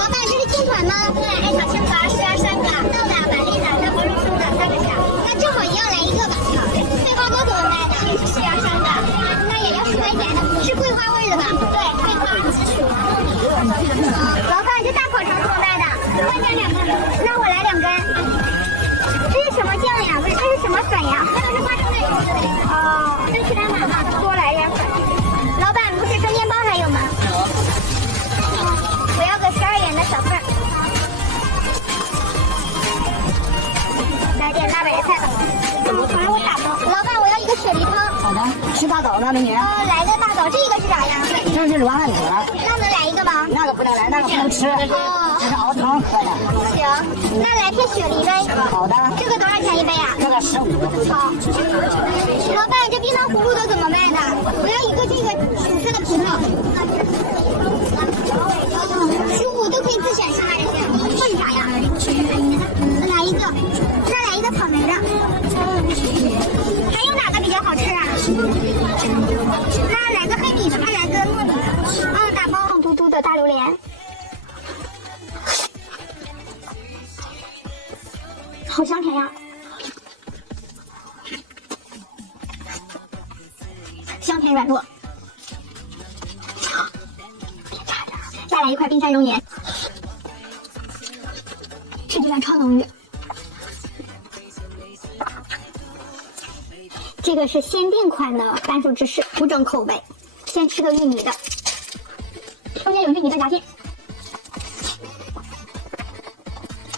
老板，这是青团吗？对，爱炒青团是啊，3个，豆的、板栗的、和红肉松的3个馅。那正好一样来1个吧。好嘞。桂花糕怎么卖的？是啊，3个，那也要10块钱的，是桂花味的吧？对，桂花紫薯。老板，这大烤肠怎么卖的？10块钱2个。那我来2根。这是什么酱呀？不是，这是什么粉呀？这个是花生粉。哦，这是蛋挞嘛？多来点粉。老板，不是蒸面包还有吗？我要个12元的小份儿。来点辣白菜。我打包。老板，我要一个雪梨汤。好的，吃大枣呢，美女。来个大枣，这个是啥呀？这是罗汉果。那能来一个吗？那个不能来，那个不能吃。哦，这是熬汤喝的。行，那来片雪梨呗。好的。这个多少钱一杯啊？这个15。好。老板，这冰糖葫芦都怎么卖的？我要一个这个紫色的葡萄。15都可以自选是吗？这是啥呀？来一个，再来一个草莓的。还有哪个比较好吃啊？那来个黑米的，还来个糯米的。打包胖嘟嘟的大榴莲。好香甜呀！香甜软糯。再来一块冰山熔岩，吃起来超浓郁。这个是限定款的番薯芝士5种口味，先吃个玉米的，中间有玉米的夹心，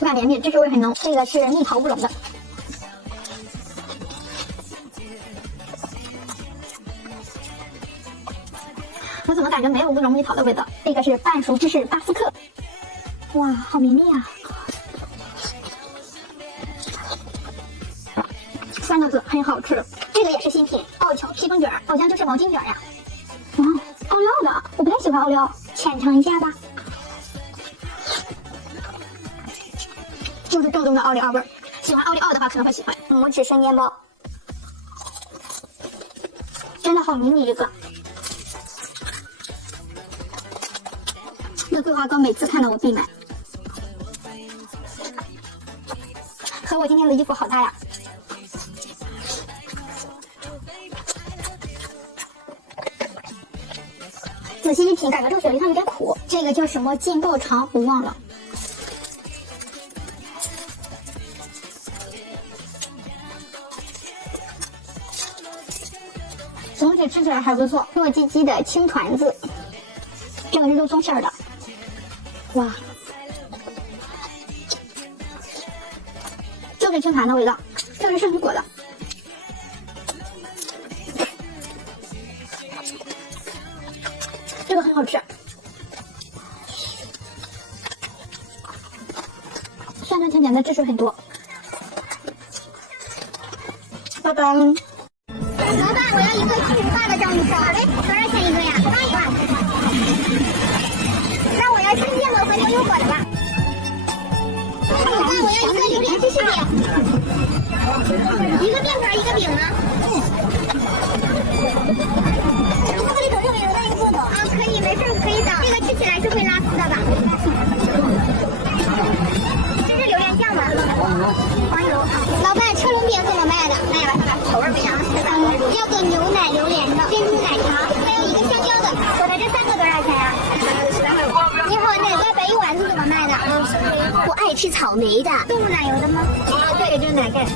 软绵绵，芝士味很浓。这个是蜜桃乌龙的。我怎么感觉没有乌龙蜜桃的味道？这个是半熟芝士巴斯克，哇，好绵密啊！3个字，很好吃。这个也是新品，奥巧披风卷，好像就是毛巾卷呀。哇，奥利奥的，我不太喜欢奥利奥，浅尝一下吧。就是正宗的奥利奥味儿，喜欢奥利奥的话可能会喜欢。拇指生煎包，真的好迷你一个。那桂花糕每次看到我必买，和我今天的衣服好搭呀。仔细一品，感觉这个雪梨汤有点苦。这个叫什么劲爆肠，我忘了。总体吃起来还不错，糯叽叽的青团子，这个是肉松馅儿的。哇，就是青团的味道，这个是圣女果的。这个很好吃，酸酸甜甜的，芝士很多。拜拜。老板，我要一个巨无霸的章鱼烧。好嘞，多少钱一个呀？8块。那我要吃芥末和牛油果的吧。老板，我要一个榴莲芝士饼。一个面团，一个饼呢？这里等热油的一个不懂啊，可以，没事，可以等。这个吃起来是会拉丝的吧？这是榴莲酱吗？黄油。老板，车轮饼怎么卖的？卖了，口味不一样。要个牛奶榴莲的，珍珠奶茶，还有一个香蕉的。我的这3个多少钱呀？你好，奶盖白玉丸子怎么卖的？我爱吃草莓的。动物奶油的吗？对，就是奶盖。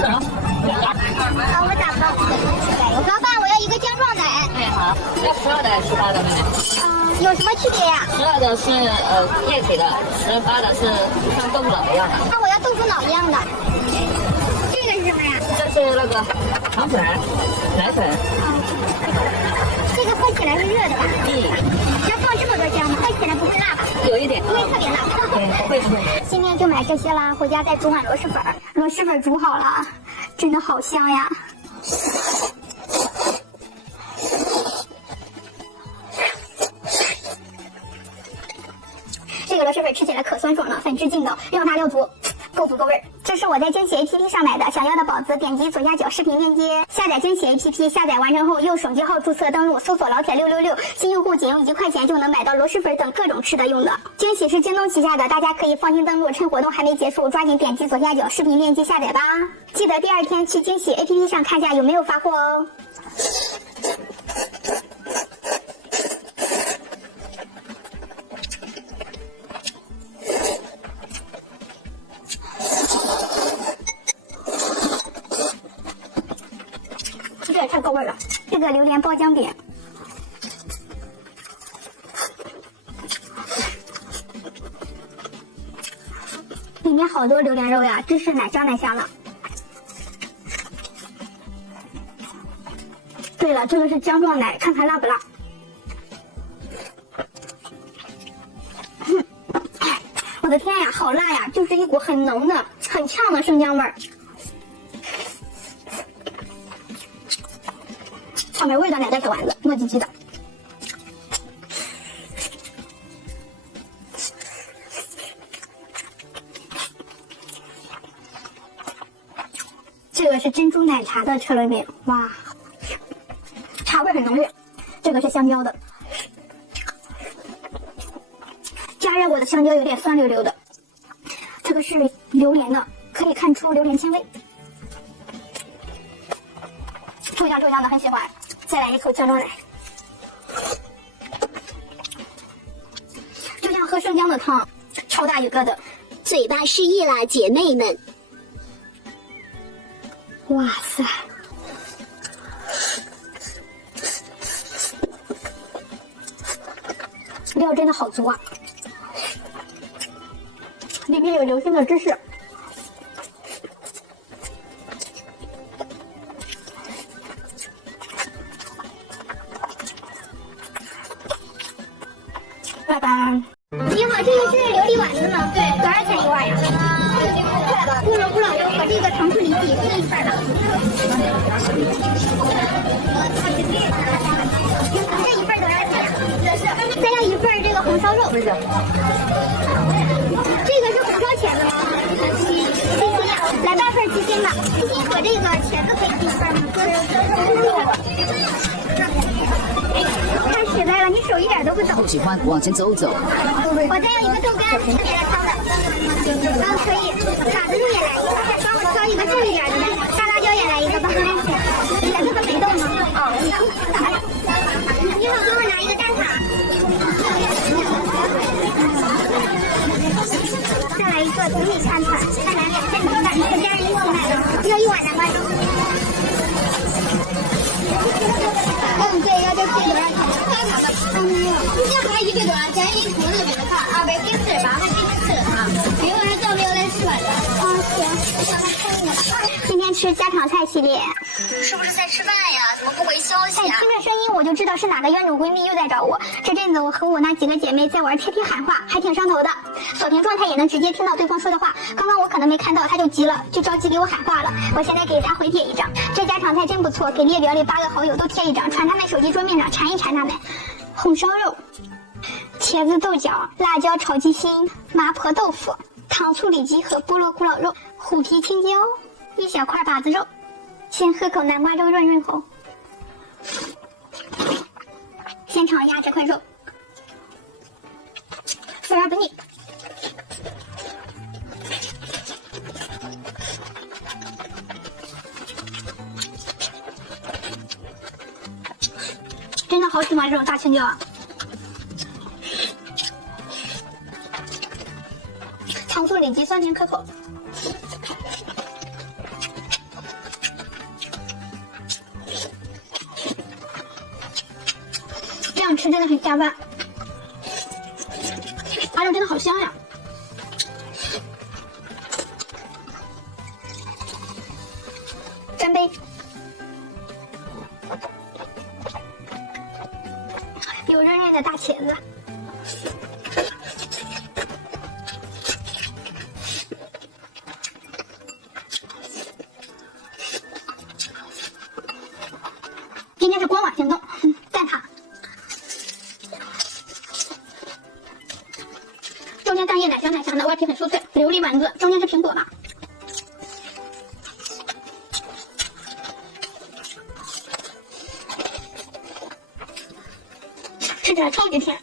好，我打包。老板，我要一个姜撞奶。哎，好，要12的还是18的妹妹？有什么区别呀？12的是液体的，18的是像豆腐脑一样的。那我要豆腐脑一样的。这个是什么呀？这是那个糖粉、奶粉。这个喝起来是热的吧？要放这么多姜吗？喝起来不会辣吧？有一点，不会特别辣。对，不会不会。今天就买这些啦，回家再煮碗螺蛳粉。螺蛳粉煮好了，真的好香呀！这个螺蛳粉吃起来可酸爽了，粉质劲道，料大料足，够足够味儿。这是我在惊喜 APP 上买的，想要的宝子点击左下角视频链接下载惊喜 APP， 下载完成后用手机号注册登录，搜索老铁666，新用户仅用1块钱就能买到螺蛳粉等各种吃的用的。惊喜是京东旗下的，大家可以放心登录，趁活动还没结束，抓紧点击左下角视频链接下载吧。记得第2天去惊喜 APP 上看下有没有发货哦。这也太够味了，这个榴莲爆浆饼，里面好多榴莲肉呀，真是奶香奶香的。对了，这个是姜撞奶，看看辣不辣。我的天呀，好辣呀！就是一股很浓的、很呛的生姜味儿。草莓味的奶盖小丸子，糯叽叽的。这个是珍珠奶茶的车轮饼，哇，茶味很浓郁。这个是香蕉的，加热过的香蕉有点酸溜溜的。这个是榴莲的，可以看出榴莲纤维。臭酱的很喜欢。再来一口姜撞奶，就像喝生姜的汤，超大一个的。嘴巴示意啦，姐妹们！哇塞！料真的好足啊，里面有流心的芝士。拜拜。你好，这个是琉璃丸子吗？对，多少钱一碗呀？5块吧。咕噜咕噜油和这个糖醋里脊各一份的。这一份多少钱呀？再要一份这个红烧肉。这个是红烧茄子吗？鸡心呀，来半份鸡心吧。鸡心和这个茄子可以一份吗？太实在了，你手一点都不抖。不喜欢往前走走。我再要一个豆干，特别的汤的。可以。马子肉也来一个，帮我挑一个重一点的呗。大辣椒也来一个吧。来这个肥豆吗？你好，帮我拿一个蛋挞。再来一个紫米串串，再来2份米饭，和家人一起买的，要一碗南瓜粥。对，要这配多少钱？这还一个多少钱？一图那边看啊，没给吃吧？没给你吃啊？没有人找没有来吃饭的。行。今天吃家常菜系列。是不是在吃饭呀？怎么不回消息啊？听着声音我就知道是哪个冤种闺蜜又在找我。这阵子我和我那几个姐妹在玩贴贴喊话，还挺上头的。锁屏状态也能直接听到对方说的话。刚刚我可能没看到，她就急了，就着急给我喊话了。我现在给她回帖一张。这家常菜真不错，给列表里8个好友都贴一张，传他们手机桌面上馋一馋他们。红烧肉、茄子豆角、辣椒炒鸡心、麻婆豆腐、糖醋里脊和菠萝咕老肉、虎皮青椒、一小块把子肉。先喝口南瓜粥润润喉。先尝一下这块肉，肥而不腻。真的好喜欢这种大青椒啊！糖醋里脊酸甜可口。这样吃真的很下饭，而且真的好香呀！干杯！有韧韧的大茄子，今天是光碗行动，蛋挞。中间蛋液奶香奶香的，外皮很酥脆。琉璃丸子中间是苹果吧，吃起来超级甜。